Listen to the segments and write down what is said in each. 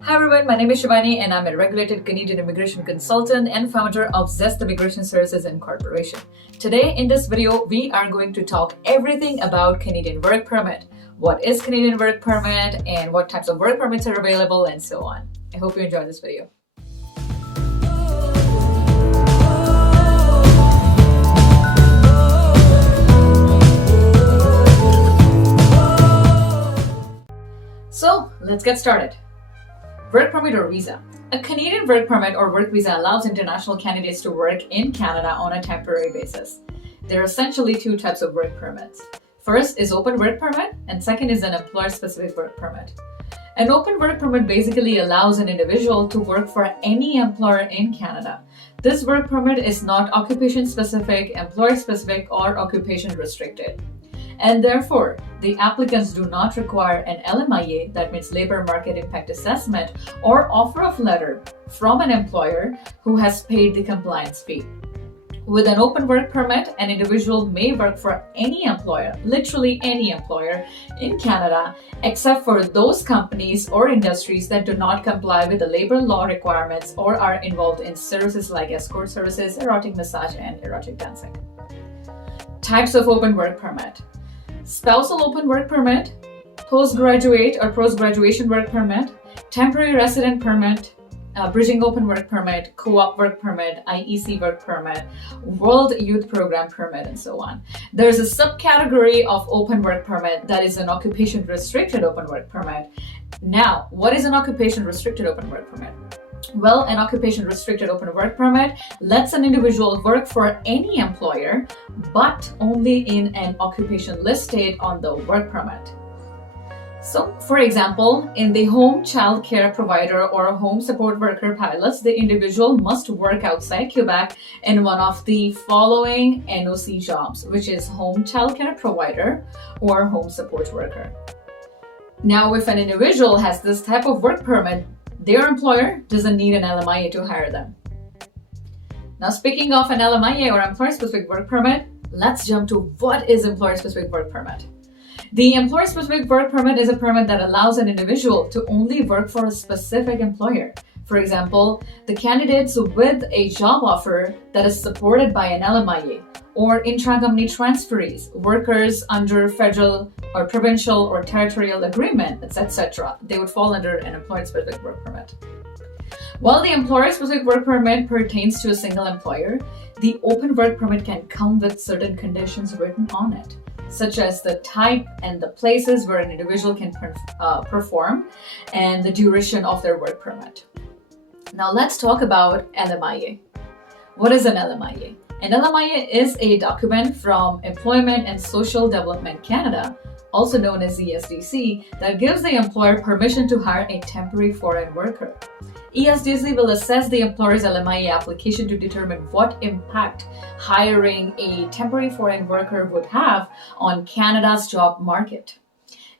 Hi everyone, my name is Shivani and I'm a regulated Canadian immigration consultant and founder of Zest Immigration Services Incorporation. Today in this video, we are going to talk everything about Canadian work permit. What is Canadian work permit and what types of work permits are available and so on. I hope you enjoyed this video. So let's get started. Work permit or visa. A Canadian work permit or work visa allows international candidates to work in Canada on a temporary basis. There are essentially two types of work permits. First is open work permit and second is an employer-specific work permit. An open work permit basically allows an individual to work for any employer in Canada. This work permit is not occupation-specific, employer-specific, or occupation-restricted. And therefore, the applicants do not require an LMIA, that means Labor Market Impact Assessment, or offer of letter from an employer who has paid the compliance fee. With an open work permit, an individual may work for any employer, literally any employer in Canada, except for those companies or industries that do not comply with the labor law requirements or are involved in services like escort services, erotic massage, and erotic dancing. Types of open work permit. Spousal open work permit, postgraduate or post-graduation work permit, temporary resident permit, bridging open work permit, co-op work permit, IEC work permit, World Youth Program permit, and so on. There's a subcategory of open work permit that is an occupation restricted open work permit. Now, what is an occupation restricted open work permit? Well, an occupation restricted open work permit lets an individual work for any employer, but only in an occupation listed on the work permit. So, for example, in the home child care provider or home support worker pilots, the individual must work outside Quebec in one of the following NOC jobs, which is home child care provider or home support worker. Now, if an individual has this type of work permit, their employer doesn't need an LMIA to hire them. Now, speaking of an LMIA or employer-specific work permit, let's jump to what is employer-specific work permit. The employer-specific work permit is a permit that allows an individual to only work for a specific employer. For example, the candidates with a job offer that is supported by an LMIA or intra-company transferees, workers under federal or provincial or territorial agreement, etc. They would fall under an employer-specific work permit. While the employer-specific work permit pertains to a single employer, the open work permit can come with certain conditions written on it, such as the type and the places where an individual can perform and the duration of their work permit. Now let's talk about LMIA. What is an LMIA? An LMIA is a document from Employment and Social Development Canada, also known as ESDC, that gives the employer permission to hire a temporary foreign worker. ESDC will assess the employer's LMIA application to determine what impact hiring a temporary foreign worker would have on Canada's job market.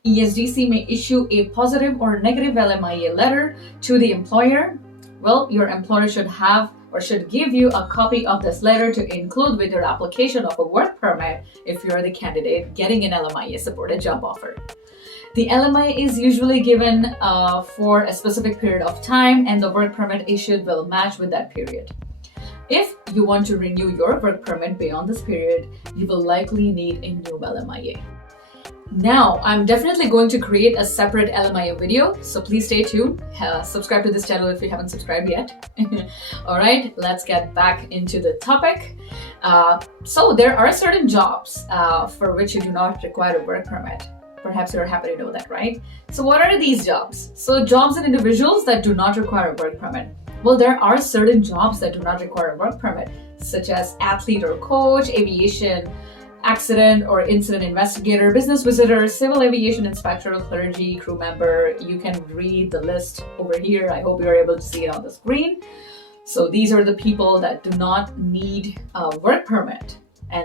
ESDC may issue a positive or negative LMIA letter to the employer. Well, your employer should have or should give you a copy of this letter to include with your application of a work permit if you're the candidate getting an LMIA supported job offer. The LMIA is usually given for a specific period of time, and the work permit issued will match with that period. If you want to renew your work permit beyond this period, you will likely need a new LMIA. Now, I'm definitely going to create a separate LMIA video, so please stay tuned. Subscribe to this channel if you haven't subscribed yet. All right, let's get back into the topic. So there are certain jobs for which you do not require a work permit. Perhaps you're happy to know that, right? So what are these jobs? So jobs and individuals that do not require a work permit. Well, there are certain jobs that do not require a work permit, such as athlete or coach, aviation, accident or incident investigator, business visitor, civil aviation inspector, clergy, crew member. You can read the list over here. I hope you're able to see it on the screen. So these are the people that do not need a work permit,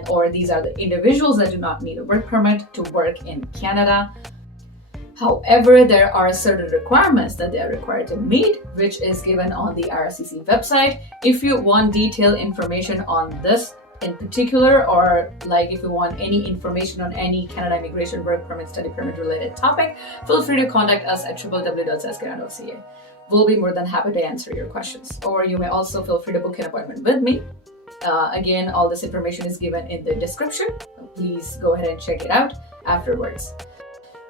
or these are the individuals that do not need a work permit to work in Canada. However, there are certain requirements that they are required to meet, which is given on the IRCC website. If you want detailed information on this in particular, or like if you want any information on any Canada immigration, work permit, study permit related topic, feel free to contact us at www.cescanada.ca. We'll be more than happy to answer your questions. Or you may also feel free to book an appointment with me. Again, all this information is given in the description. Please go ahead and check it out afterwards.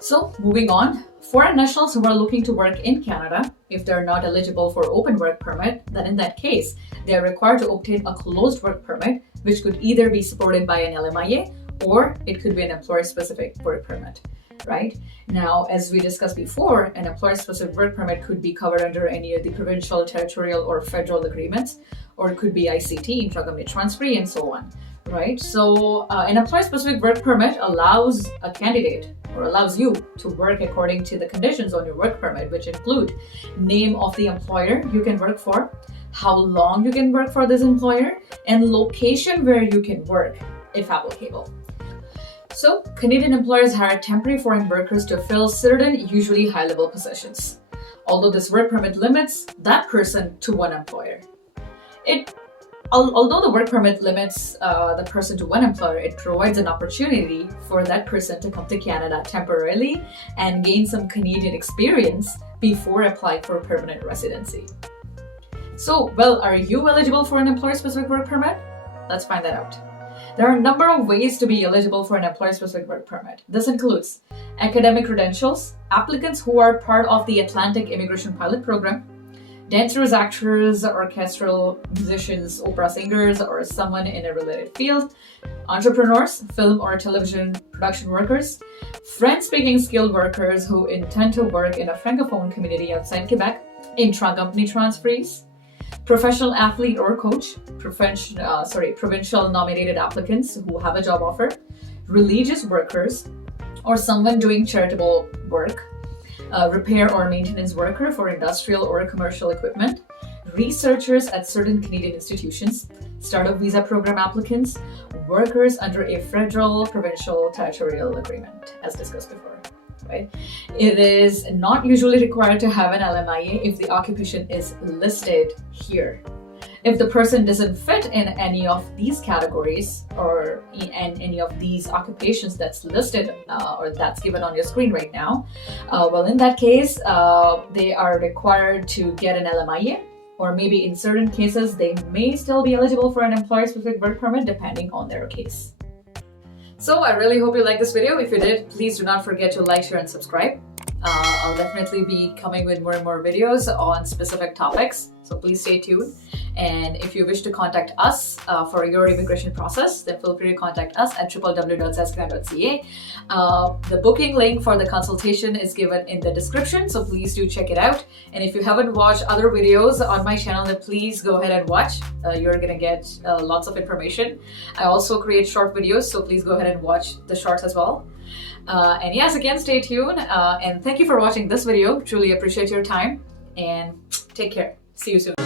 So moving on, foreign nationals who are looking to work in Canada, if they're not eligible for open work permit, then in that case, they are required to obtain a closed work permit, which could either be supported by an LMIA or it could be an employer-specific work permit, right? Now, as we discussed before, an employer-specific work permit could be covered under any of the provincial, territorial, or federal agreements, or it could be ICT, intra-company transferee, and so on, right? So an employer-specific work permit allows a candidate or allows you to work according to the conditions on your work permit, which include name of the employer you can work for, how long you can work for this employer, and location where you can work, if applicable. So, Canadian employers hire temporary foreign workers to fill certain, usually high-level positions. Although this work permit limits that person to one employer. Although the work permit limits the person to one employer, it provides an opportunity for that person to come to Canada temporarily and gain some Canadian experience before applying for permanent residency. So, well, are you eligible for an employer-specific work permit? Let's find that out. There are a number of ways to be eligible for an employer-specific work permit. This includes academic credentials, applicants who are part of the Atlantic Immigration Pilot Program, dancers, actors, orchestral musicians, opera singers, or someone in a related field, entrepreneurs, film or television production workers, French-speaking skilled workers who intend to work in a francophone community outside Quebec, intra-company transferees, professional athlete or coach, provincial nominated applicants who have a job offer, religious workers, or someone doing charitable work, repair or maintenance worker for industrial or commercial equipment, researchers at certain Canadian institutions, startup visa program applicants, workers under a federal, provincial, territorial agreement, as discussed before. Right? It is not usually required to have an LMIA if the occupation is listed here. If the person doesn't fit in any of these categories or in any of these occupations that's listed or that's given on your screen right now, well, in that case, they are required to get an LMIA, or maybe in certain cases, they may still be eligible for an employer-specific work permit depending on their case. So I really hope you liked this video. If you did, please do not forget to like, share, and subscribe. I'll definitely be coming with more and more videos on specific topics, so please stay tuned. And if you wish to contact us for your immigration process, then feel free to contact us at www.cescanada.ca. The booking link for the consultation is given in the description, so please do check it out. And if you haven't watched other videos on my channel, then please go ahead and watch. You're gonna get lots of information. I also create short videos, so please go ahead and watch the shorts as well. And yes, again, stay tuned. And thank you for watching this video. Truly appreciate your time, and take care. See you soon.